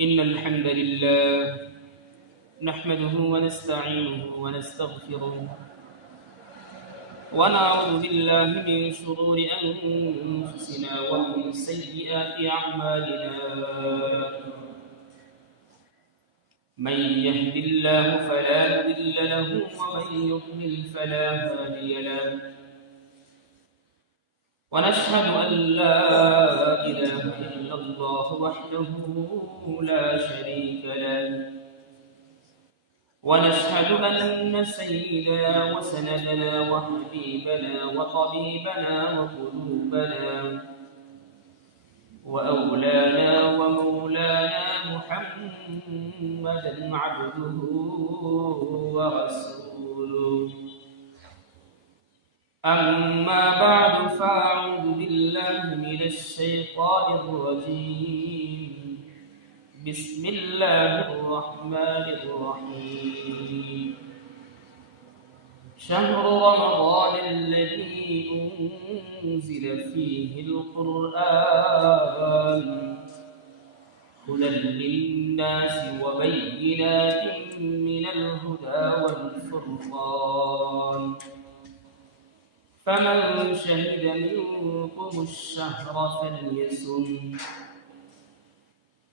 إن الحمد لله نحمده ونستعينه ونستغفره ونعوذ بالله من شرور أنفسنا ومن سيئات أعمالنا من يهد الله فلا مضل له ومن يضلل فلا هادي له ونشهد أن لا إله إلا الله وحده لا شريك له ونشهد أن سيدنا وسندنا وحبيبنا وطبيبنا وقلوبنا وأولانا ومولانا محمدا عبده ورسوله أما بعد فأعوذ بالله من الشيطان الرجيم بسم الله الرحمن الرحيم شهر رمضان الذي أنزل فيه القرآن هدى للناس وبينات من الهدى والفرقان فمن شهد منكم الشهر فليصم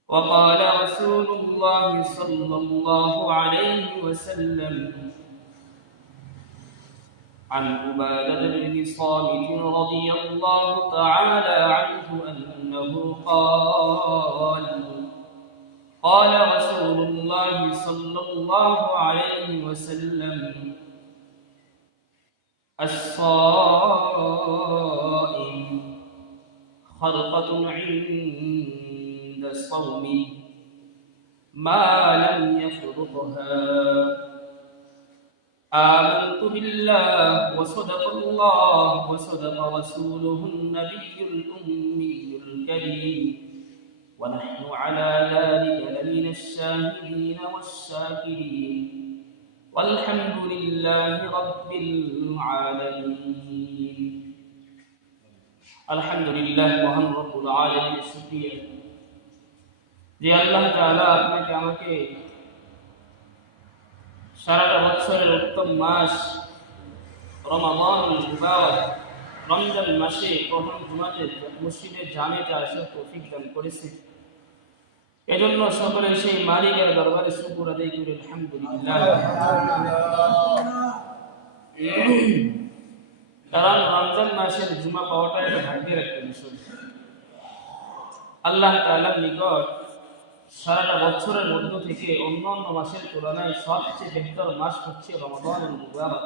وقال رسول الله صلى الله عليه وسلم عن عبادة بن صامت رضي الله تعالى عنه أنه قال رسول الله صلى الله عليه وسلم الصائم خرقة عند الصوم ما لم يفرقها آمنت بالله وصدق الله وصدق رسوله النبي الأمي الكريم ونحن على ذلك لمن الشاهدين والشاكرين والحمد لله رب العالمين الحمد لله মহান রব্বুল আলামিনের শুকরিয়া যে আল্লাহ তাআলা আপনাকে আমাকে সারাটা বছরের উত্তম মাস রমাদানুল মুবারক রমজান মাসে প্রথম জুমাতে মসজিদে জামেতে আসার তৌফিক দান করেছেন। এজন্য সকলের সেই মালিকের দরবারে শুকর আদায় করি আলহামদুলিল্লাহ। কারণ রমজান মাসের জুমা পাওয়াটা একটা ভাগ্যের একটা বিষয়। আল্লাহ তাআলার নিকট সারাটা বছরের মধ্য থেকে অন্যান্য মাসের তুলনায় সবচেয়ে বেহতর মাস হচ্ছে রমাদানুল মুবারক।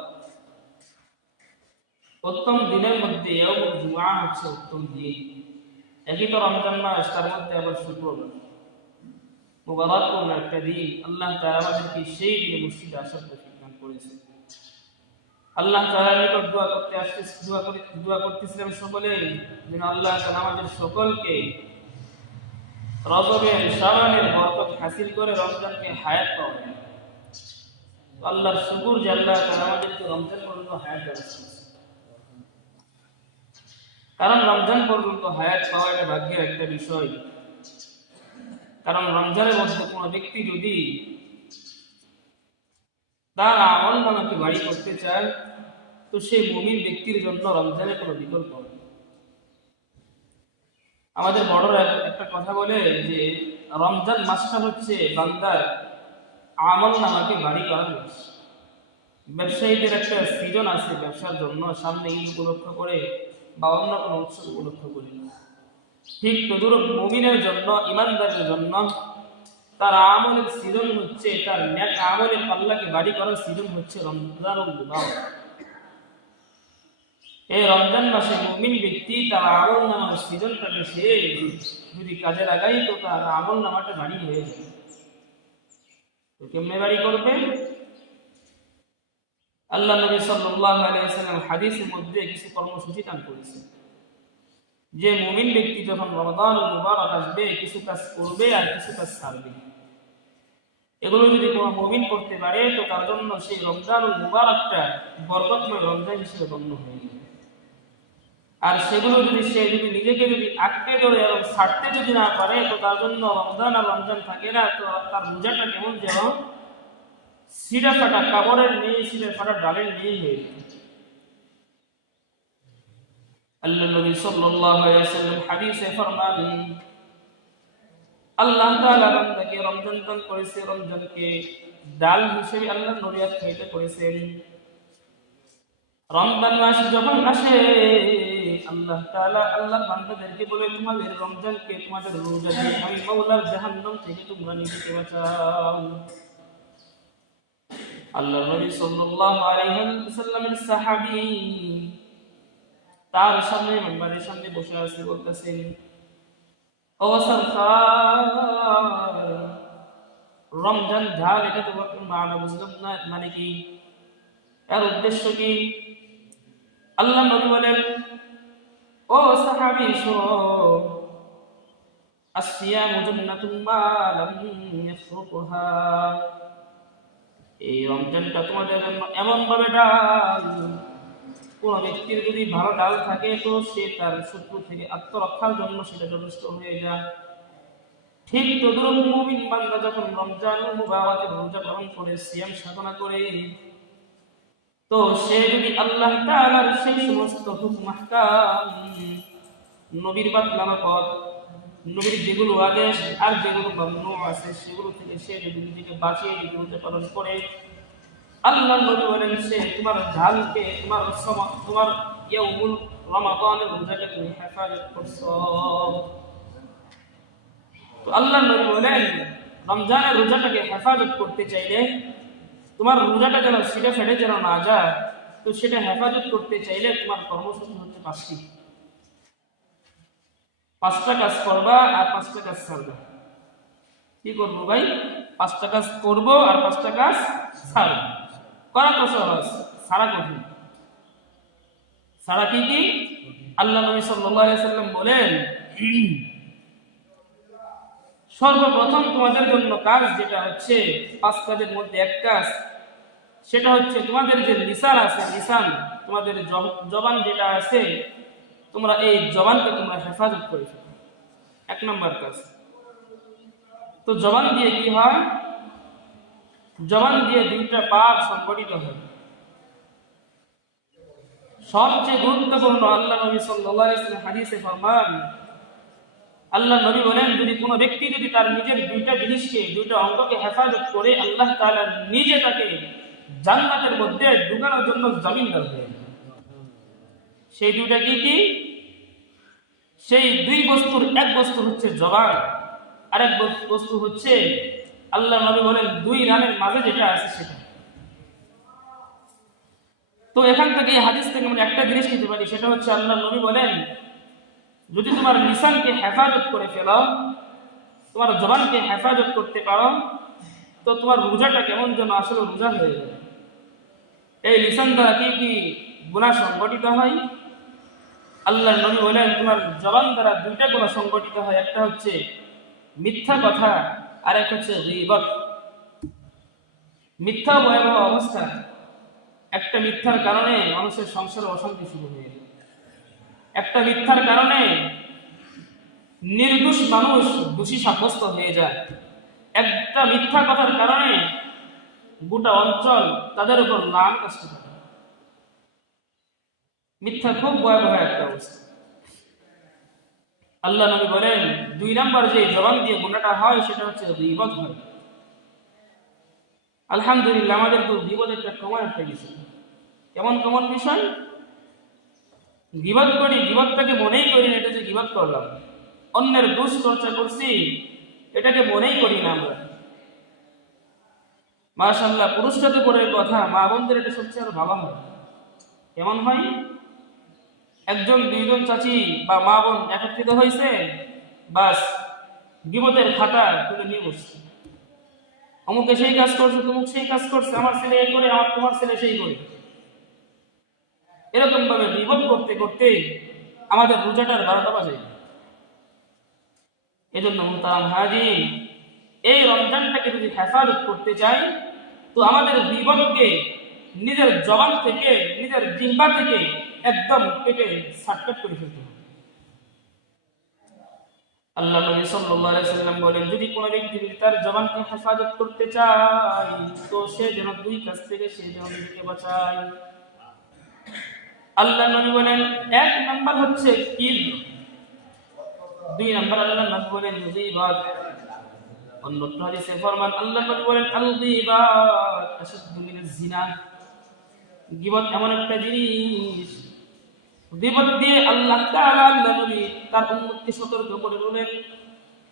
উত্তম দিনের মধ্যে ইয়াউমুল জুমআ হচ্ছে উত্তম দিন। একই তো রমজান মাস, তার মধ্যে আবার শুক্রবার মুবারকপূর্ণ একটা দিন। আল্লাহ তাআলা আমাদেরকে সেই দিনে মসজিদে আসার তৌফিক দান করেছেন। আল্লাহ তাআলার নিকট দোয়া করতেছিলাম সকলে যেন আল্লাহ তাআলা আমাদের সকলকে রজবের শাবানের বরকত হাসিল করে রমজানকে হায়াত পাওয়া। আল্লাহর শুকর যে আল্লাহ তাআলা আমাদেরকে রমজান পর্যন্ত হায়াত দিয়েছেন। কারণ রমজান পর্যন্ত হায়াত পাওয়া এটা ভাগ্যের একটা বিষয়। কারণ রমজানের মধ্যে কোনো ব্যক্তি যদি তার আমলনামাকে বাড়ি করতে চায় তো সেই মুমিন ব্যক্তির জন্য রমজানের কোনো বিকল্প নেই। আমাদের বড়রা একটা কথা বলে যে রমজান মাসটা হচ্ছে বান্দার আমলনামাকে বাড়ি করার মাস। ব্যবসায়ীদের একটা সিজন আছে ব্যবসার জন্য, সামনে ঈদ উপলক্ষ করে বা অন্য কোনো উৎসব উপলক্ষ করে। ঠিক তদুরূপ মুমিনের জন্য, ইমানদারের জন্য তার আমলের সিজন হচ্ছে, তার নেক আমলের পাল্লাকে বাড়ি করার সিজন হচ্ছে রমজানুল মুবারক। এই রমজান মাসে মুমিন ব্যক্তি তার আমলনামার সিজনটাকে সে যদি কাজে লাগায় তো তার আমলনামাটা বাড়ি হয়ে যাবে। তো কেমনে বাড়ি করবে? আল্লাহ নবী সাল্লাল্লাহু আলাইহি ওয়াসাল্লাম হাদিসের মধ্যে কিছু কর্মসূচি দান করেছেন যে মুমিন ব্যক্তি যখন রমাদানুল মুবারক আসবে কিছু কাজ করবে আর কিছু কাজ ছাড়বে। এগুলো যদি কোনো মুমিন করতে পারে তো তার জন্য সেই রমজানুল মুবারকটা বরকতময় রমজান হিসেবে গণ্য হয়ে যাবে। আর সেগুলো যদি সে নিজেকে আটকে ধরে এবং ছাড়তে যদি না পারে, তো তার জন্য রমজান আর রমজান থাকে না। তো তার রোজাটা কেমন যেন সিরা ফাটা কাপড়ের নেই, সিরা ফাটা ডালের নেই হয়ে যায়। আল্লাহ নবী সাল্লাল্লাহু আলাইহি ওয়াসাল্লাম হাদিসে ফরমান, আল্লাহ তাআলা বান্দাকে রমজান দান করেছে, রমজানকে ডাল হিসেবে আল্লাহ নবী খাইতে করেছেন। রমজান মাস যখন আসে, আল্লাহ তাআলা আল্লাহ বান্দাদেরকে বলে, তোমাদের রমজানকে তোমাদের রোজা দিয়ে আমি মাওলার জাহান্নাম থেকে তোমরা নিজেকে বাঁচাও। আল্লাহ নবী সাল্লাল্লাহু আলাইহি ওয়াসাল্লামের সাহাবী তার সামনে মিম্বারের সামনে বসে আছে, বলতেছেন, ও সরকার, রমজান ঢাল, এটা তো মানা বুঝলাম না, মানে কি, এর উদ্দেশ্য কি? আল্লাহ নবী বলেন, ও সাহাবী শোনো, আসিয়ামু জান্নাতুম মা লাম ইয়াফরুকহা, এই রমজানটা তোমাদের জন্য এমন ভাবে ডাল, কোন ব্যক্তির যদি ভালো ডাল থাকে তো সে তার শত্রু থেকে আত্মরক্ষার জন্য সেটা যথেষ্ট হয়ে যায়। ঠিক তদ্রুপ মুমিন বান্দা যখন রমজানুল মুবারাকের রোজা পালন করে, সিয়াম সাধনা করে, তো সে যদি আল্লাহ তাআলার সেই সমস্ত হুকুম আহকাম, নবীর বাতলানো পথ, নবীর যেগুলো আদেশ আর যেগুলো মামনু আছে সেগুলো থেকে সে যদি নিজেকে বাঁচিয়ে যদি রোজা পালন করে, আল্লাহ নবী বলেন, সে তোমার ঢালকে, তোমার ইয়াউমুল রমাদানের রোজাকে তুমি হেফাজত করছো। তো আল্লাহ নবী বলেন, রমজানের রোজাটাকে হেফাজত করতে চাইলে, তোমার রোজাটা যেন সিটে ফেটে যেন না যায়, তো সেটা হেফাজত করতে চাইলে তোমার কর্মসূচি হচ্ছে 5টি। 5টা কাজ করবা আর 5টা কাজ ছাড়বা। কি করবো ভাই? 5টা কাজ করবো আর 5টা কাজ ছাড়বো। করা তো সহজ, ছাড়া কঠিন। ছাড়া কি কি? আল্লাহ নবী সাল্লাল্লাহু আলাইহি ওয়াসাল্লাম বলেন, সর্বপ্রথম তোমাদের জন্য কাজ যেটা হচ্ছে 5 কাজের মধ্যে এক কাজ, সেটা হচ্ছে তোমাদের যে লিসান আছে, লিসান, তোমাদের জবান যেটা আছে, তোমরা এই জবানকে তোমরা হেফাজত করে ফেলো। 1 নম্বর কাজ। তো জবান দিয়ে কি হয়? জবান দিয়ে 2টা পাপ সংগঠিত হয়। সবচেয়ে গুরুত্বপূর্ণ, আল্লাহ নবী সাল্লাল্লাহু আলাইহি ওয়াসাল্লাম হাদিসে ফরমান, আল্লাহ নবী বলেন, যদি কোনো ব্যক্তি যদি তার নিজের 2টা জিনিসকে, 2টা অঙ্গকে হেফাজত করে, আল্লাহ তাআলা নিজে তাকে জান্নাতের মধ্যে ঢুকানোর জন্য জামিনদার হয়ে যায়। সেই 2টা কি কি? সেই 2 বস্তুর এক বস্তু হচ্ছে জবান, আরেক বস্তু হচ্ছে, আল্লাহ নবী বলেন, 2 রানের মাঝে যেটা আছে সেটা। তো এখান থেকে এই হাদিস থেকে আমরা একটা জিনিস নিতে পারি, সেটা হচ্ছে আল্লাহ নবী বলেন, যদি তোমার লিসানকে হেফাজত করে ফেলো, তোমার জবানকে হেফাজত করতে পারো, তো তোমার রোজাটা কেমন যেন আসলে রোজা হয়ে যাবে। এই লিসান দ্বারা কি কি গুনাহ সংগঠিত হয়? আল্লাহ নবী বলেন, তোমার জবান দ্বারা 2টা গুনাহ সংগঠিত হয়। একটা হচ্ছে মিথ্যা কথা, আর একটা হচ্ছে গীবত। মিথ্যা ভয়াবহ অবস্থা। একটা মিথ্যার কারণে মানুষের সংসারে অশান্তি শুরু হয়ে যায়। একটা মিথ্যার কারণে নির্দোষ মানুষ দোষী সাব্যস্ত হয়ে যায়। একটা মিথ্যা কথার কারণে গোটা অঞ্চল তাদের উপর লানত আসতে থাকে। মিথ্যা খুব ভয়াবহ একটা অবস্থা। আল্লাহ নবী বলেন, 2 নাম্বার যে জবান দিয়ে গুনাহটা হয় সেটা হচ্ছে গীবত হয়। আলহামদুলিল্লাহ, আমাদের তো গীবতের কমন একটা বিষয়। কেমন কমন বিষয়? গীবত করি, গীবতটাকে মনেই করি না এটা যে গীবত করলাম। অন্যের দোষ চর্চা করছি, এটাকে মনেই করি না আমরা। মাশাআল্লাহ, পুরুষরা তো পরের কথা, মা বোনদের এটা সবচেয়ে আরো ভাবা হয়। কেমন হয়? 1জন 2জন চাচি বা মা বোন একত্রিত হয়েছে, বাস গীবতের খাতা তুলে নিয়ে বসছে। অমুকে সেই কাজ করছে, তমুক সেই কাজ করছে, আমার ছেলে এই করে, আমার তোমার ছেলে সেই করে। এরকম ভাবে গীবত করতে করতে আমাদের রোজাটার 12টা বাজে। এজন্য মুহতারাম হাজির, এই রমজানটাকে যদি হেফাজত করতে চাই, তো আমাদের গীবতকে নিজের জবান থেকে, নিজের জিহ্বা থেকে একদম কেটে সাটকাট করে ফেলতে হবে। আল্লাহ নবী সাল্লাল্লাহু আলাইহি সাল্লাম বলেন, যদি কোনো ব্যক্তি তার জবানকে হেফাজত করতে চায় তো সে যেন দুই কাজ থেকে সে যেন নিজেকে বাঁচায়। আল্লাহ নবী বলেন, এক নাম্বার হচ্ছে কিল, দুই নাম্বার আল্লাহ নবী বলেন গীবাত। অন্য হাদিসে ফরমান আল্লাহ নবী বলেন আল গীবাত আশাদ্দু মিনাজ জিনা। গীবাত এমন একটা জিনিস, গীবাত দিয়ে আল্লাহ তাআলা আল্লাহ নবী তার উম্মতকে সতর্ক করে বলেন,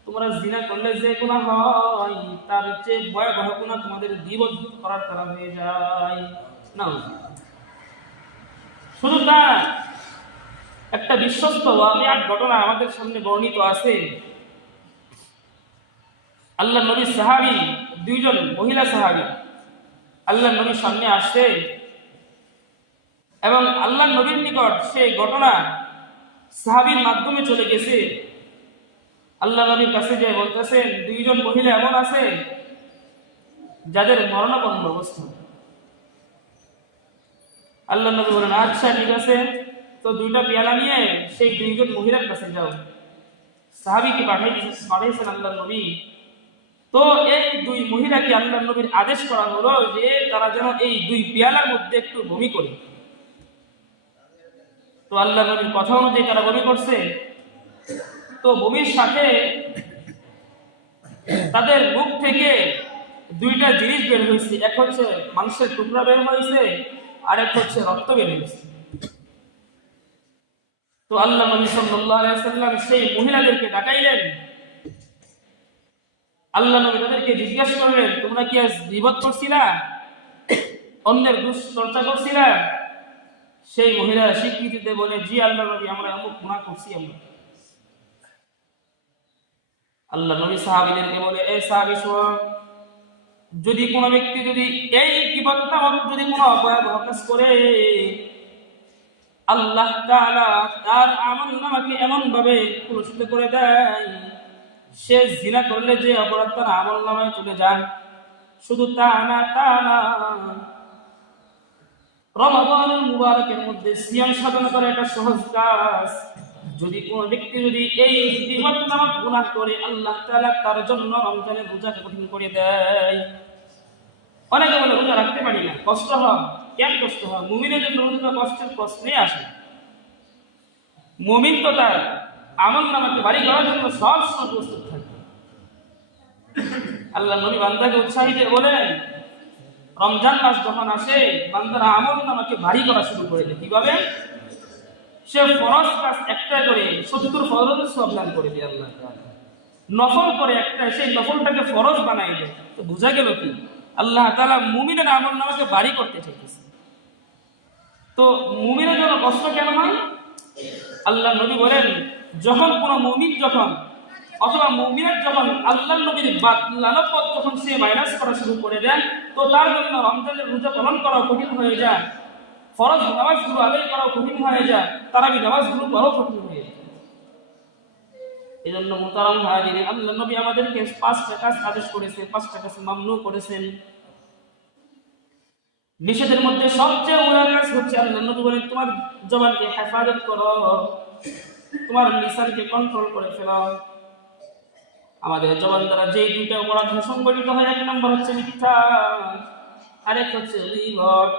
তোমরা জিনা করলে যে গুনাহ হয় তার চেয়ে ভয়াবহ গুনাহ তোমাদের গীবাত করার দ্বারা হয়ে যায়। না শুধু তা, একটা বিশ্বস্ত ওয়াকিয়াত ঘটনা আমাদের সামনে বর্ণিত আছে। আল্লাহ নবী সাহাবী, দুইজন মহিলা সাহাবী আল্লাহ নবীর সামনে আসছে এবং আল্লাহ নবীর নিকট সেই ঘটনা সাহাবীর মাধ্যমে চলে গেছে। আল্লাহ নবীর কাছে যে বলতেছেন, দুইজন মহিলা এমন আছে যাদের মরণাপন্ন অবস্থা। আল্লাহ নবী বলেন, আচ্ছা ঠিক আছে, তো দুইটা পেয়ালা নিয়ে সেই দুইজন মহিলার কাছে যাও। সাহাবীকে পাঠিয়েছেন আল্লাহ নবী। তো এই দুই মহিলাকে আল্লাহ নবীর আদেশ করা হলো যে তারা যেন এই দুই পেয়ালার মধ্যে একটু বমি করে। তো আল্লাহ নবীর কথা অনুযায়ী তারা বমি করছে। তো বমির সাথে তাদের মুখ থেকে দুইটা জিনিস বের হয়েছে, এক হচ্ছে মাংসের টুকরা বের হয়েছে, আর এক হচ্ছে রক্ত বের হয়েছে। তো আল্লাহ নবী সাল্লাল্লাহু আলাইহি ওয়াসাল্লাম সেই মহিলাদেরকে ডাকাইলেন। আল্লাহ নবী তাদেরকে জিজ্ঞাসা করলেন, তোমরা কি আজ গীবত করছিলা, অন্যের দুশ্চর্চা করছিলা? সেই মহিলা স্বীকৃতিতে বলে, জি আল্লাহ নবী, আমরা এমন গুনাহ করছি। আল্লাহ নবী সাহাবীদেরকে বলে, এই সাহাবী শোনো, যদি কোনো ব্যক্তি যদি এই গীবত নামক যদি কোনো ভয়াবহ কাজ করে, আল্লাহ তাআলা তার আমলনামাকে এমন ভাবে কলুষিত করে দেয়, সে জিনা করলে যে অপরাধ তার আমলনামায় চলে যায়। শুধু তা না, রমাদানুল মুবারকের মধ্যে সিয়াম সাধনা করা একটা সহজ কাজ। যদি কোনো ব্যক্তি যদি এই গীবত নামক গুনাহ করে, আল্লাহ তাআলা তার জন্য রমজানের রোজাকে কঠিন করে দেয়। অনেকে বলে রোজা রাখতে পারি না, কষ্ট হয়। কেন কষ্ট হয়? মুমিনের জন্য রোজা কষ্টের প্রশ্নই আসে। মুমিন তো তার আমলনামাকে ভারী করার জন্য সব সময় প্রস্তুত থাকে। আল্লাহ নবী বান্দাকে উৎসাহিত বলেন, রমজান মাস যখন আসে বান্দারা আমলনামাকে ভারী করা শুরু করে দেয়। কিভাবে? সে ফরজ কাজ একটা করে 70 ফরজের সওয়াব দান করে দেয় আল্লাহ তাআলা। নফল করে একটা, সেই নফলটাকে ফরজ বানাই দেয়। তো বোঝা গেল কি, আল্লাহ তাআলা মুমিনের আমলনামাকে ভারী করতে চাইতেছে। তো মুমিনের জন্য কষ্ট কেন হয়? আল্লাহ নবী বলেন, যখন কোনো মুমিন যখন অথবা মুমিনের যখন আল্লাহ নবীর বাতলানো পথ যখন সে মাইনাস করা শুরু করে দেয়, তো তার জন্য রমজানের রোজা পালন করা কঠিন হয়ে যায়, ফরজ নামাজগুলো আদায় করা কঠিন হয়ে যায়, তারাবি নামাজগুলো করাও কঠিন হয়ে যায়। এই জন্য মুহতারাম হাজিরিন, আল্লাহ নবী আমাদেরকে 5টা কাজ আদেশ করেছেন, 5টা কাজ মামনু করেছেন। নিষেধের মধ্যে সবচেয়ে বড় কাজ হচ্ছে, আল্লাহ নবী বলেন, তোমার জবানকে হেফাজত করো, তোমার লিসানকে কন্ট্রোল করে ফেলো। আমাদের জবান দ্বারা যে দুইটা অপরাধ সংগঠিত হয়, এক নম্বর হচ্ছে মিথ্যা, আরেক হচ্ছে গীবত।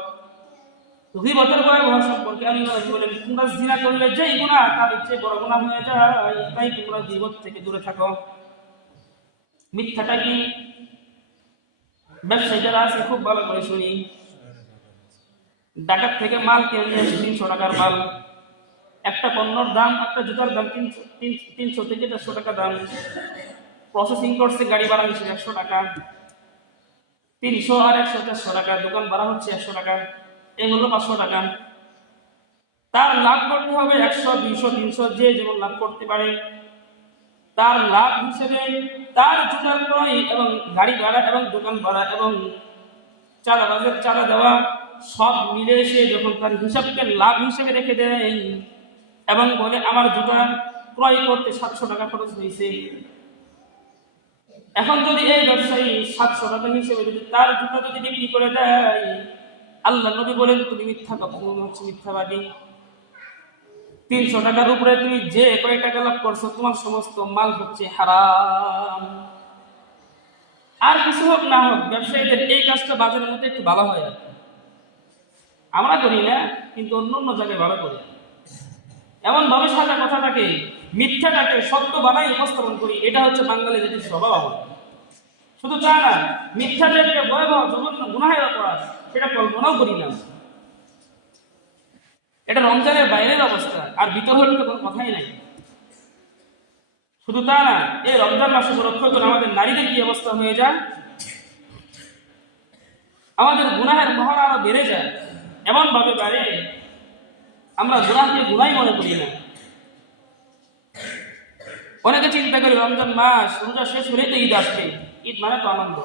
গীবতের ভয়াবহ সম্পর্কে আল্লাহ নবী বলেন, তোমরা জিনা করলে যেই গুনাহ তার চেয়ে বড় গুনাহ হয়ে যায়, তাই তোমরা গীবত থেকে দূরে থাকো। মিথ্যাটা কি? ব্যবসায়ী যারা আছে খুব ভালো করে শুনি। ডাকাত থেকে মাল কিনে নিয়ে আসে 300 টাকার মাল, একটা পণ্যর দাম, একটা জুতার দাম 300 থেকে 400 টাকা দাম। প্রসেসিং করছে গাড়ি ভাড়া হিসেবে 100 টাকা, 300 আর 100 400 টাকা, দোকান ভাড়া হচ্ছে 100 টাকা, এই হলো 500 টাকা। তার লাভ করতে হবে 100, 200, 300, যে যেমন লাভ করতে পারে। তার লাভ হিসেবে তার জুতার ক্রয় এবং গাড়ি ভাড়া এবং দোকান ভাড়া এবং চাঁদাবাজের চাঁদা দেওয়া সব মিলে এসে যখন তার হিসাবকে লাভ হিসেবে রেখে দেয় এবং বলে, আমার জুতা ক্রয় করতে 700 টাকা খরচ হয়েছে। এখন যদি এই ব্যবসায়ী 700 টাকা হিসেবে যদি তার জুতা যদি বিক্রি করে দেয়, আল্লাহ নবী বলেন, তুমি মিথ্যা কথা, হচ্ছে মিথ্যাবাদী। 300 টাকার উপরে তুমি যে কয় টাকা লাভ করছো তোমার সমস্ত মাল হচ্ছে হারাম। আর কিছু হোক না হোক, ব্যবসায়ীদের এই কাজটা বাজারের মধ্যে একটু ভালো হয় আর কি। আমরা করি না, কিন্তু অন্য অন্য জায়গায় ভালো করি। এমন ভাবে সাদা কথাটাকে, মিথ্যাটাকে সত্য বানাই উপস্থাপন করি, এটা হচ্ছে বাঙালি জাতির স্বভাব। আমার শুধু তা না, মিথ্যা যে একটা ভয়াবহ জঘন্য গুনাহের অপরাধ, সেটা কল্পনাও করি না। এটা রমজানের বাইরের অবস্থা, আর ভিতর হলে তো কোনো কথাই নাই। শুধু তা না, এই রমজান মাসে লক্ষ্য করে আমাদের নারীদের কি অবস্থা হয়ে যায়, আমাদের গুনাহের মহড়া আরো বেড়ে যায়। এমন ভাবে বাড়ে, আমরা গুনাহকে গুনাই মনে করি না। অনেকে চিন্তা করি রমজান মাস রোজা শেষ হলেই তো ঈদ আসবে, ঈদ মানে তো আনন্দ।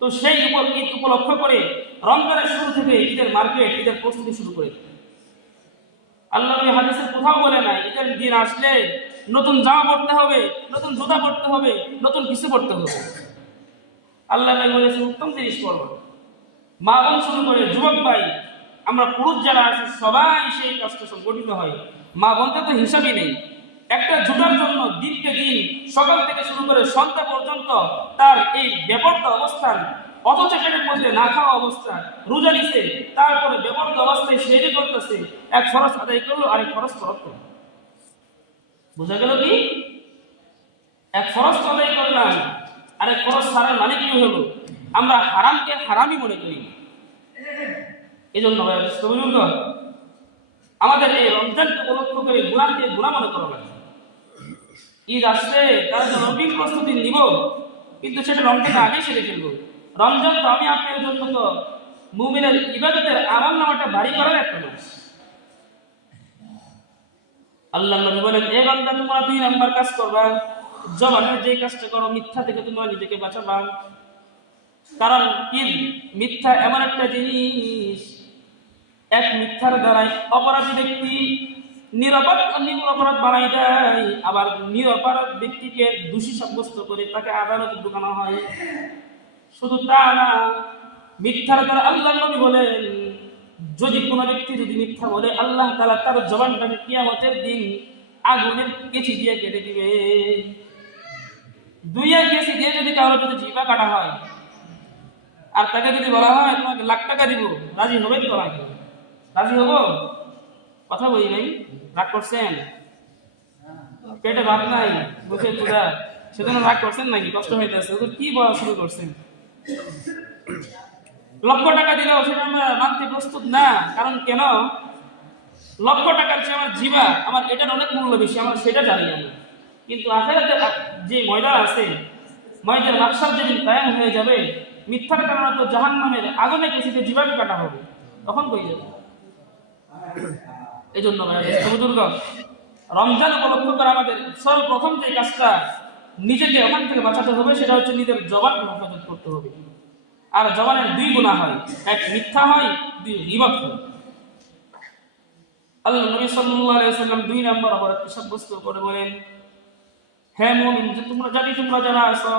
তো সেই ঈদ উপলক্ষ করে রমজানের শুরু থেকে ঈদের মার্কেট, ঈদের প্রস্তুতি শুরু করে। আল্লাহ নবী হাদিসে কোথাও বলে নাই ঈদের দিন আসলে নতুন জামা পড়তে হবে, নতুন জুতা পড়তে হবে, নতুন কিছু পড়তে হবে। আল্লাহ নবী বলেছে উত্তম জিনিস পড়ো। মা বোন শুরু করে যুবক ভাই, আমরা পুরুষ যারা আছি সবাই সেই কাজটা সংগঠিত হয়। মা বোনটা তো হিসাবই নেই। একটা জুতার জন্য দিনকে দিন সকাল থেকে শুরু করে সন্ধ্যা পর্যন্ত তার এই বেপরোয়া অবস্থান, অথচ পেটের মধ্যে না খাওয়া অবস্থা, রোজা নিছে, তারপরে বেপরোয়া অবস্থায় সেরে করতেছে। এক খরচ আদায় করলো, আরেক খরচ ফরত করলো। বোঝা গেল কি? এক খরচ আদায় করলাম, আরেক খরচ ছাড়ার মানে কি হলো? আমরা হারামকে হারামই মনে করি। এই জন্য আমাদের এই রমজানকে উপলক্ষ করে গুনাহকে গুনাহ মনে করা লাগে। ঈদ আসছে, তার জন্য নবীন প্রস্তুতি নিব, কিন্তু সেটা রমজানের আগে সেরে ফেলবো। রমজান তো আমি আপনার জন্য তো মুমিনের ইবাদতের আমল নামাটা ভারী করার একটা মাস। আল্লাহ নবী বলেন, এ বান্দা তোমরা 2 নাম্বার কাজ করবা। জবানের যে কাজটা করো, মিথ্যা থেকে তোমরা নিজেকে বাঁচাবা। কারণ কি, মিথ্যা এমন একটা জিনিস, এক মিথ্যার দ্বারাই অপরাধী ব্যক্তি নিরপরাধ বানাই দেয়, আবার নিরপরাধ ব্যক্তিকে দোষী সাব্যস্ত করে তাকে আদালতে ঢুকানো হয়। শুধু তা না, মিথ্যার দ্বারা আল্লাহ নবী বলেন, যদি কোনো ব্যক্তি যদি মিথ্যা বলে, আল্লাহ তাআলা তার জবানটাকে কিয়ামতের দিন আগুনের কেচি দিয়ে কেটে দিবে। 2 কেচি দিয়ে যদি কারো যদি জিহ্বা কাটা হয়, আর তাকে যদি বলা হয় তোমাকে লাখ টাকা দিব, রাজি হবে তো? নাকি রাজি হবো? কথা বলি নাই, রাগ করছেন? পেটে ভাত নাই, বসে পূজা, সেজন্য রাগ করছেন নাকি? কষ্ট হইতেছে? কি বলা শুরু করছেন? লক্ষ টাকা দিলেও সেটা আমরা মানতে প্রস্তুত না। কারণ কেন? লক্ষ টাকার চেয়ে আমার জিবা, আমার এটার অনেক মূল্য বেশি, আমরা সেটা জানি না। কিন্তু আখিরাতে যে ময়দান আছে, ময়দান মাহশার যেদিন কায়েম হয়ে যাবে, মিথ্যার কারণে তো জাহান্নামের আগুনে কেসিতে জীবাকে কাটা হবে, তখন কই যাবে? এই জন্য রমজান উপলক্ষ করে আমাদের সর্বপ্রথম যে কাজটা নিজেকে ওখান থেকে বাঁচাতে হবে, সেটা হচ্ছে নিজের জবানকে হেফাজত করতে হবে। আর জবানের 2 গুনাহ হয়, এক মিথ্যা হয়, 2 গীবত হয়। আল্লাহ নবী সাল্লাল্লাহু আলাইহি ওয়াসাল্লাম 2 নম্বর অপরাধ সাব্যস্ত করে বলেন, হে মুমিন, যে তোমরা যারা আছো,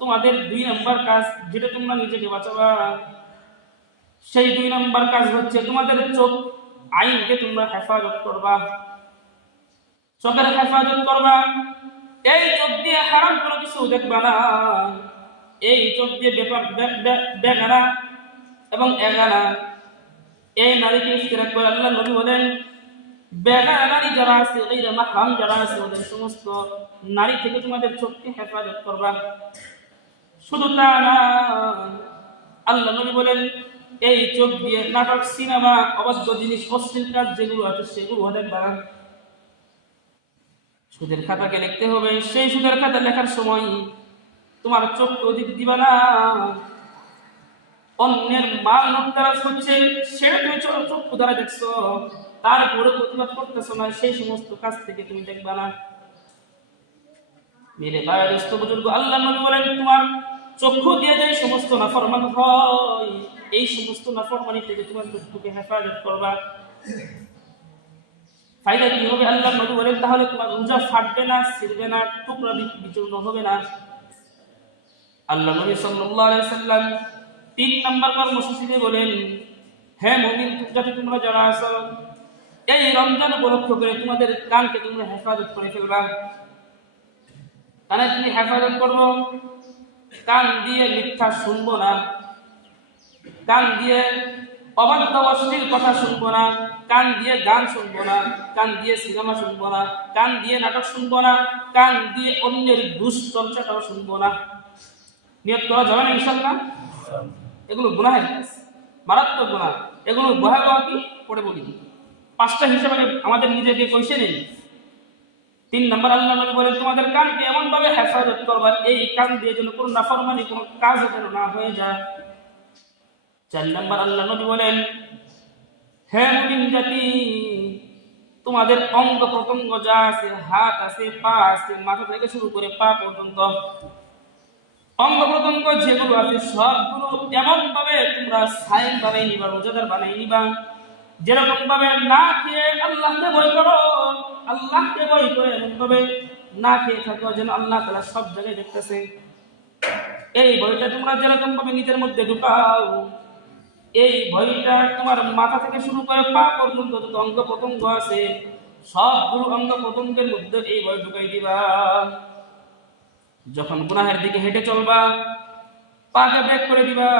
তোমাদের 2 নম্বর কাজ যেটা তোমরা নিজেকে বাঁচাবা, সেই 2 নম্বর কাজ হচ্ছে তোমাদের চোখ, আইনকে তোমরা হেফাজত করবা। চোখের হেফাজত করবা। এই চোখ দিয়ে হারাম কোনো কিছু দেখবা না। এই চোখ দিয়ে বেগানা এবং এগানা এই নারীকে ইফতিরাক করে। আল্লাহ নবী বলেন, বেগানা নারী যারা আছে, গায়রে মাহরাম যারা আছে, ওদের সমস্ত নারী থেকে তোমাদের চোখকে হেফাজত করবা। শুধু তা না, আল্লাহ নবী বলেন, এই চোখ দিয়ে নাটক, সিনেমা, অবাধ্য জিনিস, অশ্লীল কাজ যেগুলো আছে সেগুলো দেখবা না। সুদের খাতাকে লিখতে হবে, সেই সুদের খাতা লেখার সময় তোমার চোখকে অধিক দিবা না। অন্যের মাল লুটতরাজ হচ্ছে, সেটা তুমি চক্ষু দ্বারা দেখছো, তারপরে প্রতিবাদ করতেছো না, সেই সমস্ত কাজ থেকে তুমি দেখবা না। মেরে বায়স্ত বুজুর্গ, আল্লাহ নবী বলেন, তোমার চক্ষু দিয়ে যে সমস্ত নাফরমান হয়, এই সমস্ত নাফরমানি থেকে তোমার চক্ষুকে হেফাজত করবা। ফায়দা কি হবে? আল্লাহ নবী বলেন, তাহলে তোমার রোজা ফাটবে না, ছিড়বে না, টুকরা বিচূর্ণ হবে না। আল্লাহ নবী সাল্লাল্লাহু আলাইহি সাল্লাম 3 নম্বর কর্মসূচিতে বলেন, হে মুমিন জাতি তোমরা যারা আছো, এই রমজান উপলক্ষ করে তোমাদের কানকে তোমরা হেফাজত করে ফেলবা। কানে তুমি হেফাজত করবো, কান দিয়ে মিথ্যা শুনবো না, কান দিয়ে অবাধ্য অশ্লীল কথা শুনবো না, কান দিয়ে গান শুনবো না, কান দিয়ে সিনেমা শুনবো না, কান দিয়ে নাটক শুনবো না, কান দিয়ে অন্যের দুশ্চর্চাটাও শুনবো না। নিয়ত করা যাবে না ইনশাআল্লাহ? এগুলো গুনাহের কাজ, মারাত্মক গুনাহ। এগুলো ভয়াবহ কি পড়ে বলি। 5টা হিসাবে আমাদের নিজেকে কইছে নেই। 3 নম্বর আল্লাহ নবী বলেন তোমাদের কানকে এমন ভাবে হেফাজত করবা এই কান দিয়ে যেন কোনো নাফরমানি কোনো কাজ যেন না হয়ে যায়। 4 নম্বর আল্লাহ নবী বলেন হে মুমিন জাতি, তোমাদের অঙ্গ প্রত্যঙ্গ যা আছে, হাত আছে, পা আছে, মাথা থেকে শুরু করে পা পর্যন্ত অঙ্গ প্রত্যঙ্গ যেগুলো আছে সবগুলো এমন ভাবে তোমরা সাইন বানাই নিবা, রোজাদার বানাই নিবা, যেরকম ভাবে না খেয়ে আল্লাহকে ভয় করো, আল্লাহকে ভয় করে এমন ভাবে না খেয়ে থাকো যেন আল্লাহ তাআলা সব জায়গায় দেখতেছে। এই ভয়টা তোমরা যেরকম ভাবে নিজের মধ্যে ঢুকাও, এই ভয়টা তোমার মাথা থেকে শুরু করে পা পর্যন্ত যত অঙ্গ প্রত্যঙ্গ আছে সবগুলো অঙ্গ প্রত্যঙ্গের মধ্যে এই ভয় ঢুকাই দিবা। যখন গুনাহের দিকে হেঁটে চলবা পাকে ব্রেক করে দিবা,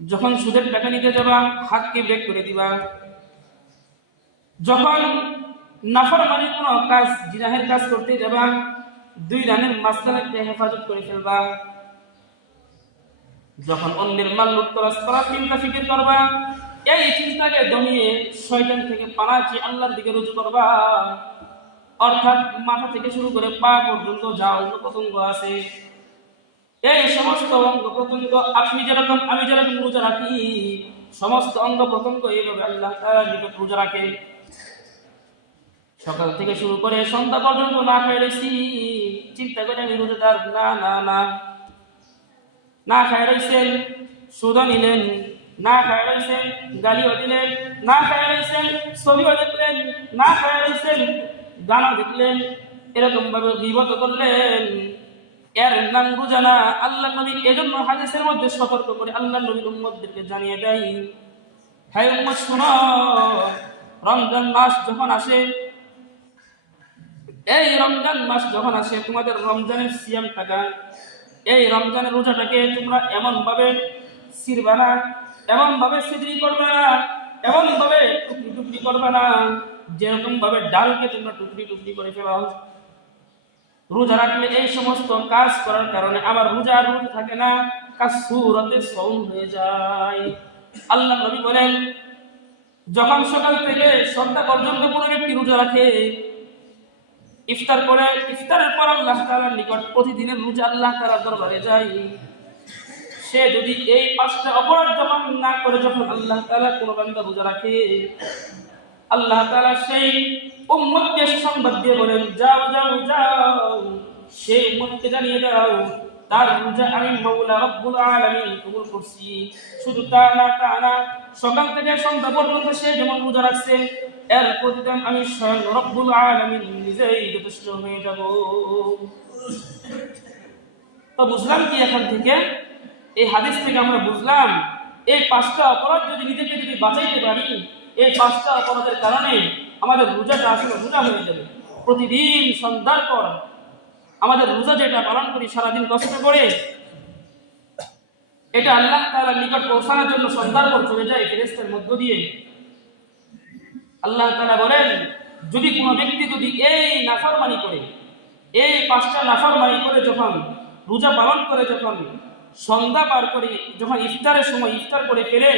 যখন সুদের টাকা নিতে যাবা হাতকে ব্রেক করে দিবা, যখন নাফরমানির কোনো কাজ জিনাহের কাজ করতে যাবা 2 রানের মাঝখানে হেফাজত করে ফেলবা, যখন অন্যের মাল লুটতরাজ করার চিন্তা ফিকির করবা এই চিন্তাকে দমিয়ে শয়তান থেকে পানা চেয়ে আল্লাহর দিকে রুজু করবা। অর্থাৎ মাথা থেকে শুরু করে পা পর্যন্ত যা অঙ্গ প্রত্যঙ্গ আছে এই সমস্ত অঙ্গ প্রত্যঙ্গ আপনি যেরকম আমি যেরকম রোজা রাখি সমস্ত অঙ্গ প্রত্যঙ্গ এইভাবে আল্লাহ তাআলার নিকট রোজা রাখে। সকাল থেকে শুরু করে সন্ধ্যা পর্যন্ত না খেয়ে রয়েছি, চিন্তা করে আমি রোজাদার, না না না। না খেয়ে রয়েছেন, সুদও নিলেন, না খেয়ে রয়েছেন, গালিও দিলেন, না খেয়ে রয়েছেন, ছবিও দেখলেন, না খেয়ে রয়েছেন, গানও দেখলেন, এরকম ভাবে গীবত করলেন, এর নাম রোজা না। আল্লাহ নবী এজন্য হাদিসের মধ্যে সতর্ক করে আল্লাহ নবী উম্মতদেরকে জানিয়ে দেয়, হে উম্মত শোনো, রমজান মাস যখন আসে, এই রমজান মাস যখন আসে তোমাদের রমজানের সিয়াম থাকা, এই রমজানের রোজাটাকে তোমরা এমন ভাবে ছিড়বা না, এমন ভাবে সিদ্রি করবে না, এমন ভাবে টুকরি টুকরি করবে না যেরকম ভাবে ডালকে তোমরা টুকরি টুকরি করে ফেলাও। রোজা রাখলে এই সমস্ত কাজ করার কারণে আমার রোজা রোজা থাকে না, কাজ সুরতে সওম হয়ে যায়। আল্লাহ নবী বলেন যখন সকাল থেকে সন্ধ্যা পর্যন্ত কোনো ব্যক্তি রোজা রাখে, ইফতার করে, ইফতারের পর আল্লাহ তাআলার নিকট প্রতিদিনের রোজা আল্লাহ তাআলার দরবারে যায়, সে যদি এই 5টা অপরাধ যখন না করে যখন আল্লাহ তাআলা কোনো বান্দা রোজা রাখে, আল্লাহ তাআলা সেই উম্মতকে সংবাদ দিয়ে বলেন যাও যাও যাও, সেই উম্মতকে জানিয়ে দাও তার রোজা আমি মাওলা রব্বুল আলামিন কবুল করছি। শুধু তা না, সকাল থেকে সন্ধ্যা পর্যন্ত সে যেমন রোজা রাখছে এর প্রতিদান আমি স্বয়ং রব্বুল আলামিন নিজেই যথেষ্ট হয়ে যাব। তো বুঝলাম কি এখান থেকে, এই হাদিস থেকে আমরা বুঝলাম এই 5টা অপরাধ যদি নিজেকে যদি বাঁচাইতে পারি, এই 5টা অপরাধের কারণে আমাদের রোজাটা আসলে রোজা হয়ে যাবে। প্রতিদিন সন্ধ্যার পর আমাদের রোজা যেটা পালন করি সারাদিন কষ্ট করে, এটা আল্লাহ তাআলার নিকট পৌঁছানোর জন্য সন্ধ্যার পর চলে যায় ফেরেশতার মধ্য দিয়ে। আল্লাহ তাআলা বলেন যদি কোনো ব্যক্তি যদি এই নাফরমানি করে, এই 5টা নাফরমানি করে যখন রোজা পালন করে, যখন সন্ধ্যা পার করে, যখন ইফতারের সময় ইফতার করে ফেলে,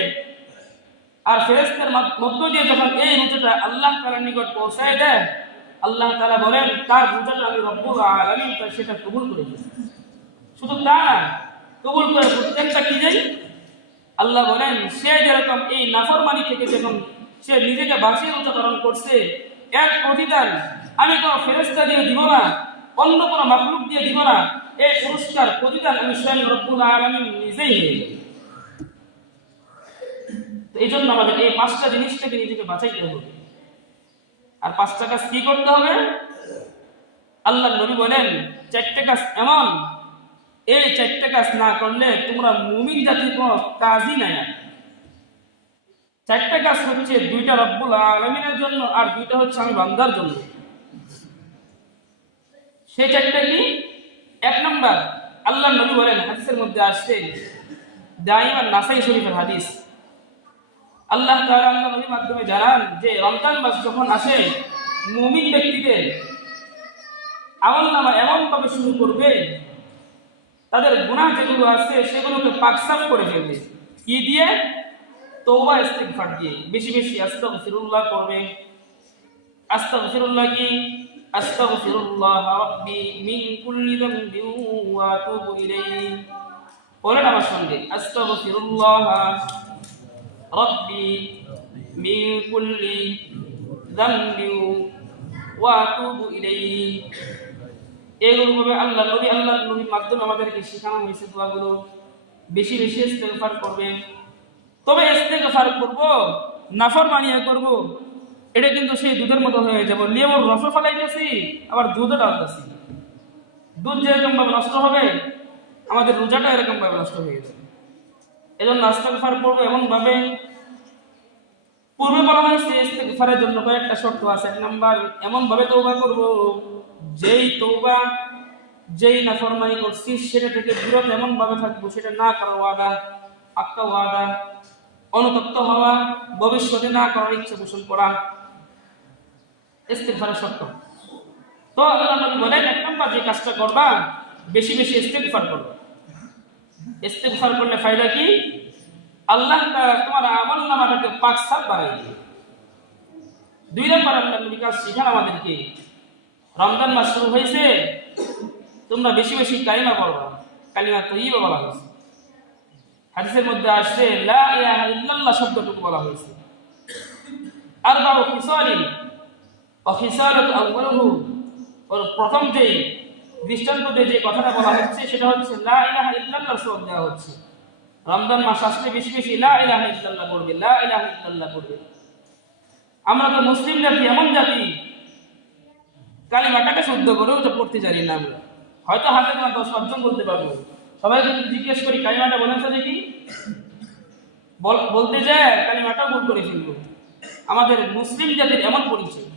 আর ফেরেশতার মধ্য দিয়ে যখন এই রোজাটা আল্লাহ তাআলার নিকট পৌঁছায় দেয়, আল্লাহ তাআলা বলেন তার রোজাটা আমি রব্বুল আলামিন তার সেটা কবুল করে দিই। শুধু তা না, কবুল করে প্রত্যেকটা কি দেয় আল্লাহ বলেন সে যেরকম এই নাফরমানি থেকে যখন সে নিজেকে বাঁচিয়ে রোজা পালন করছে এর প্রতিদান আমি কোনো ফেরেশতা দিয়ে দিব না, অন্য কোনো মাখলুক দিয়ে দিব না, এই পুরস্কার প্রতিদান আমি স্বয়ং রব্বুল আলামিন নিজেই হয়ে যাই। তো এই জন্য আমাদের এই 5টা জিনিস থেকে নিজেকে বাঁচাইতে হবে। আর 5টা কাজ কি করতে হবে? আল্লাহ নবী বলেন 4টা কাজ এমন, এই 4টা কাজ না করলে তোমরা মুমিন জাতির কোনো কাজই নাই। চারটা কাজ হচ্ছে দুইটা রব্বুল আলামিনের জন্য আর দুইটা হচ্ছে আমি বান্দার জন্য। সেই চারটা কি? এক নম্বর, আল্লাহ নবী বলেন, হাদিসের মধ্যে আসছে, দাইমান নাসাই শরীফের হাদিস, আল্লাহ তাআলা আল্লাহ নবীর মাধ্যমে জানান যে রমজান মাস যখন আসে মুমিন ব্যক্তিদের আমলনামা এমন ভাবে শুরু করবে, তাদের গুনাহ যেগুলো আছে সেগুলোকে পাকসাফ করে ফেলবে। কি দিয়ে? তওবা ইস্তিগফার দিয়ে। বেশি বেশি আস্তাগফিরুল্লাহ করবে। আস্তাগফিরুল্লাহ কি? আস্তাগফিরুল্লাহ রাব্বি মিন কুল্লি যামবিন ওয়া আতুবু ইলাইহি। বলেন আমার সঙ্গে, আস্তাগফিরুল্লাহ রাব্বি মিন কুল্লি যামবিন ওয়া আতুবু ইলাইহি। এগুলো ভাবে আল্লাহ নবীর মাধ্যমে আমাদেরকে শেখানো হয়েছে দোয়াগুলো। বেশি বেশি ইস্তেগফার করবে। তবে ইস্তেগফার করব, নাফরমানিয়া করব, এটা কিন্তু সেই দুধের মতো হয়ে যাব। লেবুর রস ফেলাইতেছি আবার দুধও ডালতেছি। দুধ যেরকম ভাবে নষ্ট হবে, আমাদের রোজাটা এরকম ভাবে নষ্ট হয়ে যাবে। এজন্য ইস্তেগফার করবো এমন ভাবে। পূর্বে বলা হয়েছে ইস্তেগফারের জন্য কয়েকটা শর্ত আছে। এক নাম্বার, এমন ভাবে তওবা করব যেই তওবা, যেই নাফরমানি করছি সেটা থেকে বিরত এমন ভাবে থাকবো, সেটা না করার ওয়াদা, পাক্কা ওয়াদা। অনুতপ্ত হওয়া, ভবিষ্যতে না করার ইচ্ছা পোষণ করা, ইস্তেগফারের শর্ত। তো আল্লাহ নবী বলেন, এক নম্বর যে কাজটা করবা, বেশি বেশি ইস্তেগফার করবা। ইস্তেগফার করলে ফায়দা কি? আল্লাহ তাআলা তোমার আমলনামাটাকে পাকসাফ বানাই দিবে। দুই নম্বর, আল্লাহ নবী কাজ শিখান আমাদেরকে, রমজান মাস শুরু হয়েছে, তোমরা বেশি বেশি কালিমা পড়বা। কালিমা তাইয়্যিবা বলা হয়েছে। হাদিসের মধ্যে আসছে লা ইলাহা ইল্লাল্লাহ শব্দটুকু বলা হয়েছে। আরবাউ খিসালিন ওয়া খিসালাতু আউয়ালুহু, ওর প্রথম যে দৃষ্টান্ত যে কথাটা বলা হচ্ছে সেটা হচ্ছে লা ইলাহা ইল্লাল্লাহ শব্দ দেওয়া হচ্ছে। রমজান মাস আসলে বেশি বেশি লা ইলাহা ইল্লাল্লাহ পড়বে, লা ইলাহা ইল্লাল্লাহ পড়বে। আমরা তো মুসলিম জাতি, এমন জাতি কালিমাটাকে শুদ্ধ করেও তো পড়তে জানি না। আমরা হয়তো হাতে গোনা 10 জন বলতে পারবো। সবাই যদি জিজ্ঞেস করি কালিমাটা বলেন তো দেখি, বলতে যায় কালিমাটাও ভুল করে ফেলবো। আমাদের মুসলিম জাতির এমন পরিচয়।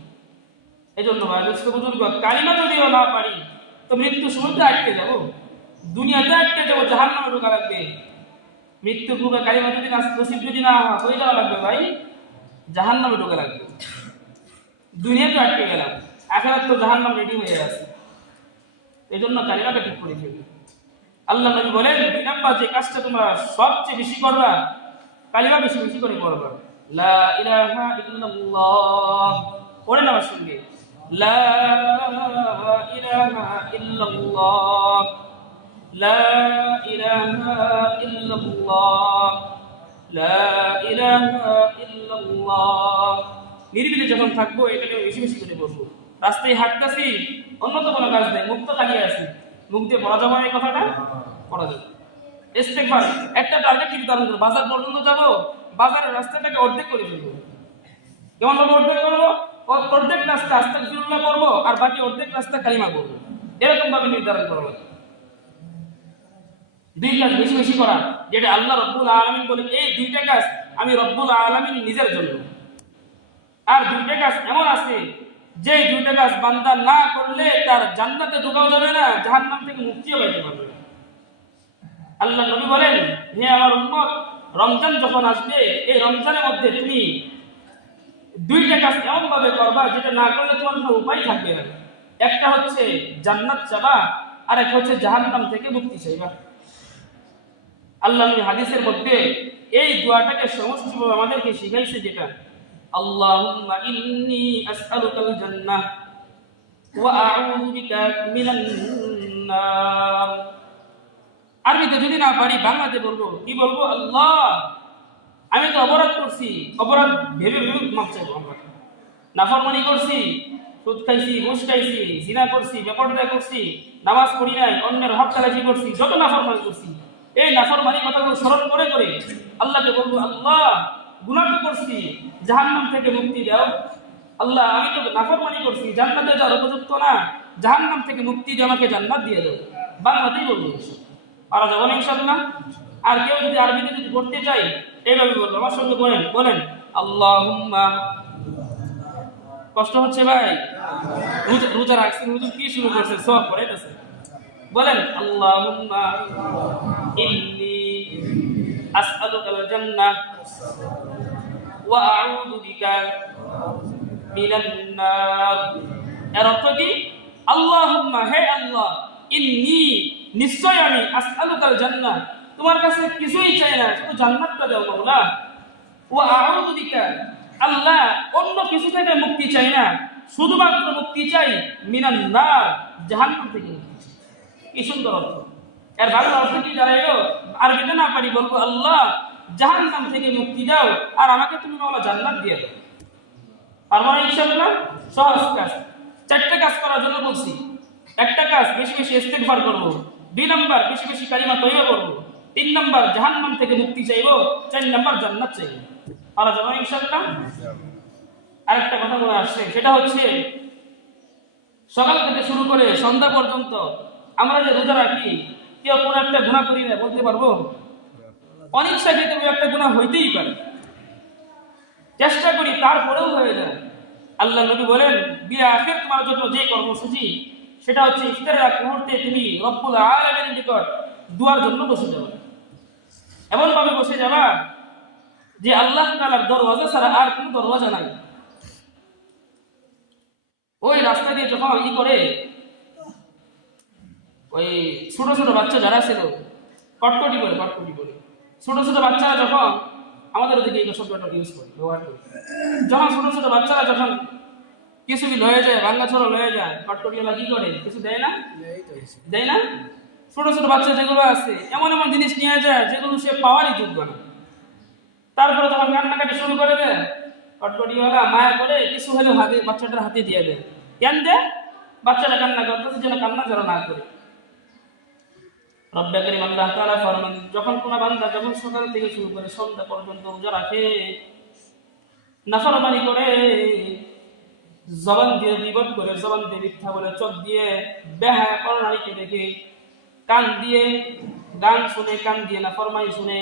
এই জন্য কালিমা যদিও না পারি তো মৃত্যু সময়তে আটকে যাবো, দুনিয়াতে আটকে যাবো, জাহান্নামে ঢোকা লাগবে। মৃত্যুর পূর্বে কালিমা যদি নসিব যদি না হয়ে যাওয়া লাগবে ভাই, জাহান্নামে ঢোকা লাগবে। দুনিয়াতে আটকে গেলাম, আখিরাত তো জাহান্নাম রেডি হয়ে আছে। এই জন্য কালিমাটা ঠিক করে ফেলবে। আল্লাহ নবী বলেন, দুই নাম্বার যে কাজটা তোমরা সবচেয়ে বেশি করবা, কালিমা বেশি বেশি করে পড়বা। লা ইলাহা ইল্লাল্লাহ। পড়েন আমার সঙ্গে, লা ইলাহা ইল্লাল্লাহ, লা ইলাহা ইল্লাল্লাহ, লা ইলাহা ইল্লাল্লাহ। নিরিবিলি যখন থাকবো এখানে বেশি বেশি করে পড়বো। রাস্তায় হাঁটতেছি, অন্য তো কোনো কাজ নেই, মুখ তো খালি আছে, মুখ দিয়ে পড়া যাবে না, এই কথাটা পড়া যাবে। ইস্তেগফার একটা টার্গেট নির্ধারণ করব, বাজার পর্যন্ত যাব, বাজারের রাস্তাটাকে অর্ধেক করে ফেলবো। কেমন ভাবে অর্ধেক করবো? অর্ধেক রাস্তা আস্তাগফিরুল্লাহ করবো আর বাকি অর্ধেক রাস্তা কালিমা করবো। এরকম ভাবে নির্ধারণ করবো। দুই কাজ বেশি বেশি করা, যেটা আল্লাহ রব্বুল আলামিন বলেন এই দুইটা কাজ আমি রব্বুল আলামিন নিজের জন্য। আর দুইটা কাজ এমন আছে যে দুইটা কাজ বান্দা না করলে তার জান্নাতে ঢোকাও যাবে না, জাহান্নাম থেকে মুক্তিও পাইতে পারবে না। আল্লাহ নবী বলেন, হে আমার উম্মত, রমজান যখন আসবে এই রমজানের মধ্যে তুমি দুইটা কাজ এমন ভাবে করবা যেটা না করলে তোমার কোনো উপায় থাকবে না। একটা হচ্ছে জান্নাত চাবা, আর একটা হচ্ছে জাহান্নাম থেকে মুক্তি চাইবা। আল্লাহ নবী হাদিসের মধ্যে এই দোয়াটাকে সমষ্টিভাবে আমাদেরকে শিখাইছে, যেটা আল্লাহুম্মা ইন্নী আসআলুকাল জান্নাহ ওয়া আউযু বিকা মিনান নার। আরবিতে যদি না পারি বাংলাতে বলবো, কি বলবো? আল্লাহ, আমি তো অপরাধ করছি, অপরাধ ভেবে ভেবে মাপ চাইবো। আমরা নাফরমানি করছি, সুদ খাইছি, ঘুষ খাইছি, জিনা করছি, বেপরদা করছি, নামাজ পড়ি নাই, অন্যের হক তালাফি করছি, যত নাফরমানি করছি, এই নাফরমানি কথাগুলো স্মরণ করে করে আল্লাহকে বলবো, আল্লাহ গুনাহ তো করছি, জাহান্নাম থেকে মুক্তি দাও। আল্লাহ, আমি তো নাফরমানি করছি, জান্নাতে যাওয়ার উপযুক্ত না, জাহান্নাম থেকে মুক্তি দিয়ে আমাকে জান্নাত দিয়ে দাও। বাংলাতেই বলবো, পারা যাবো না ইনশাআল্লাহ। আর কেউ যদি আরবিতে যদি পড়তে চাই এইভাবে বলবো, আমার সঙ্গে বলেন বলেন আল্লাহুম্মা। কষ্ট হচ্ছে ভাই? রোজা রাখছেন, হুজুর কি শুরু করছে, সব পড়াইতেছে। বলেন আল্লাহুম্মা ইন্নী আসআলুকাল জান্নাহ ওয়া আউযু বিকা মিনান নার। এর অর্থ কি? আল্লাহুম্মা, হে আল্লাহ, ইন্নী, নিশ্চয় আমি, আসআলুকাল জান্নাহ, তোমার কাছে কিছুই চাই না, শুধু জান্নাতটা দাও মাওলা। ওয়া আউযু বিকা, আল্লাহ, অন্য কিছু থেকে মুক্তি চাই না, শুধুমাত্র মুক্তি চাই মিনান নার, জাহান্নাম থেকে মুক্তি চাই। কি সুন্দর অর্থ। এর বাংলা অর্থ কি দাঁড়াইলো? আরবিতে না পারি বলবো আল্লাহ জাহান্নাম থেকে মুক্তি দাও আর আমাকে তুমি মাওলা জান্নাত দিয়ে দাও। পারবো না ইনশাআল্লাহ? সহজ কাজ। 4টা কাজ করার জন্য বলছি। একটা কাজ, বেশি বেশি ইস্তিগফার করব। 2 নাম্বার, বেশি বেশি কালিমা তয়্যিবা করব। 3 নাম্বার, জাহান্নাম থেকে মুক্তি চাইবো। 4 নাম্বার, জান্নাত চাইবো। পারা যাবে ইনশাআল্লাহ? আরেকটা কথা বলে আসছে, সেটা হচ্ছে সকাল থেকে শুরু করে সন্ধ্যা পর্যন্ত আমরা যে রোজা রাখি, কেউ কোনো একটা গুনাহ করি না বলতে পারবো? অনিচ্ছা যেতে একটা গুনাহ হইতেই পারে, চেষ্টা করি তারপরেও হয়ে যায়। আল্লাহ নবী বলেন, বিয়ে আখির তোমার জন্য যে কর্মসূচি, সেটা হচ্ছে ইফতারের আগ মুহূর্তে তুমি রব্বুল আলামিনের নিকট দুয়ার জন্য বসে যাবে। এমন ভাবে বসে যাবা যে আল্লাহ তাআলার দরওয়াজা ছাড়া আর কোনো দরওয়াজা নাই। ওই রাস্তা দিয়ে যখন করে ওই ছোট ছোট বাচ্চা যারা ছিল কটকটি করে ছোট ছোট বাচ্চারা যখন, আমাদের ওদিকে এই শব্দটা ইউজ করে, ব্যবহার করে, যখন ছোট ছোট বাচ্চারা যখন কিছু কি লয়ে যায়, ভাঙ্গা ছোড়া লয়ে যায়, কটকটিওয়ালা কি করে, কিছু দেয় না? দেয় না? ছোট ছোট বাচ্চা যেগুলো আছে এমন এমন জিনিস নিয়ে যায় যেগুলো সে পাওয়ারই যোগ্য না। তারপরে যখন কান্নাকাটি শুরু করে দেয়, কটকটিওয়ালা মায়া করে কিছু হলে হাতে, বাচ্চাটার হাতে দিয়ে দেয়। কেন দেয়? বাচ্চাটা কান্না করতেছে যেন কান্না যেন না করে। রব্বে কারীম আল্লাহ তাআলা ফরমান, যখন কোন বান্দা যখন সকাল থেকে শুরু করে সন্ধ্যা পর্যন্ত রোজা রাখে, নাফরমানি করে, জবান দিয়ে গীবত করে, জবান দিয়ে মিথ্যা বলে, চোখ দিয়ে বেহায়া করনারীকে দেখে, কান দিয়ে গান শুনে, কান দিয়ে নাফরমানি শুনে,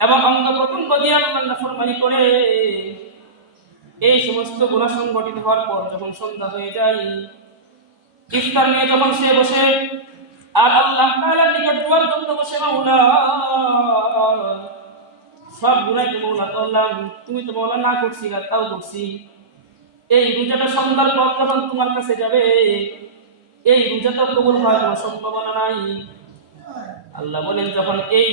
এবং অঙ্গ প্রত্যঙ্গ দিয়ে আল্লাহর নাফরমানি করে, এই সমস্ত গুনাহ সংগঠিত হওয়ার পর যখন সন্ধ্যা হয়ে যায়, ইফতার নিয়ে যখন সে বসে আর আল্লাহ তাআলার নিকট দুয়ার জন্য বসে, মাওলা সব গুনাহ মাওলা করলাম, তুমি তো মাওলা না করছি আর তাও করছি, এই রোজাটা সন্ধ্যার পর যখন তোমার কাছে যাবে, এই রোজাটা কবুল হওয়ার কোনো সম্ভাবনা নাই। আল্লাহ বলেন, যখন এই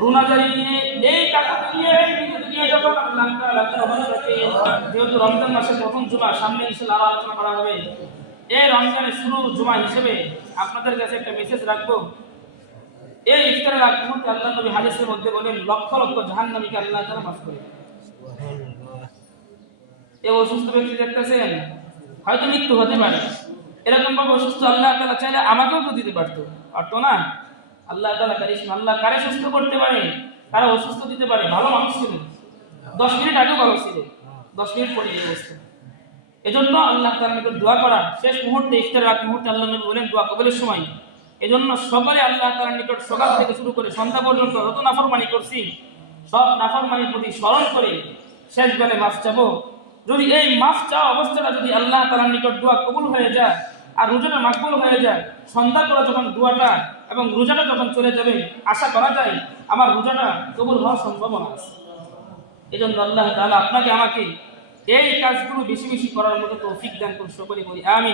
রুনাজারি নিয়ে, এই টাকা দিয়ে, নিয়ে যখন আল্লাহ তাআলা তওবা করে, যেহেতু রমজান মাসের প্রথম জুমা সামনে ইনশাআল্লাহ আলোচনা করা হবে, এই রমজানের শুরু জুমা হিসেবে আপনাদের কাছে একটা মেসেজ রাখবো। এই ইফতারের আগ মুহূর্তে আল্লাহ নবী হাদিসের মধ্যে বলেন, লক্ষ লক্ষ জাহান্নামীকে আল্লাহ তাআলা মাফ করে দেন। এই অসুস্থ ব্যক্তি দেখতেছেন, হয়তো মৃত্যু হতে পারে, এরকম ভাবে অসুস্থ আল্লাহ তাআলা চাইলে আমাকেও তো দিতে পারতো না? আল্লাহ তাআলা কারিশমা, আল্লাহ কারে সুস্থ করতে পারে, কারে অসুস্থ দিতে পারে। ভালো মানুষ ছিল, 10 মিনিট আগেও ভালো ছিল, 10 মিনিট পরে এই অবস্থা। এজন্য আল্লাহ তাআলার নিকট দোয়া করা শেষ মুহূর্তে, ইফতারের আগ মুহূর্তে আল্লাহ নবী বলেন দোয়া কবুলের সময়। এজন্য সকালে আল্লাহ তাআলার নিকট সকাল থেকে শুরু করে সন্ধ্যা পর্যন্ত যত নাফরমানি করছি, সব নাফরমানির প্রতি স্মরণ করে শেষ বেলায় মাফ চাবো। যদি এই মাফ চাওয়া অবস্থাটা যদি আল্লাহ তাআলার নিকট দোয়া কবুল হয়ে যায় আর রোজাটা মাকবুল হয়ে যায়, সন্ধ্যার পরে যখন দোয়াটা এবং রোজাটা যখন চলে যাবে, আশা করা যায় আমার রোজাটা কবুল হওয়ার সম্ভাবনা আছে। এজন্য আল্লাহ তাআলা আপনাকে আমাকে এই কাজগুলো বেশি বেশি করার মতো তৌফিক দান করুন, সকলে বলি আমিন।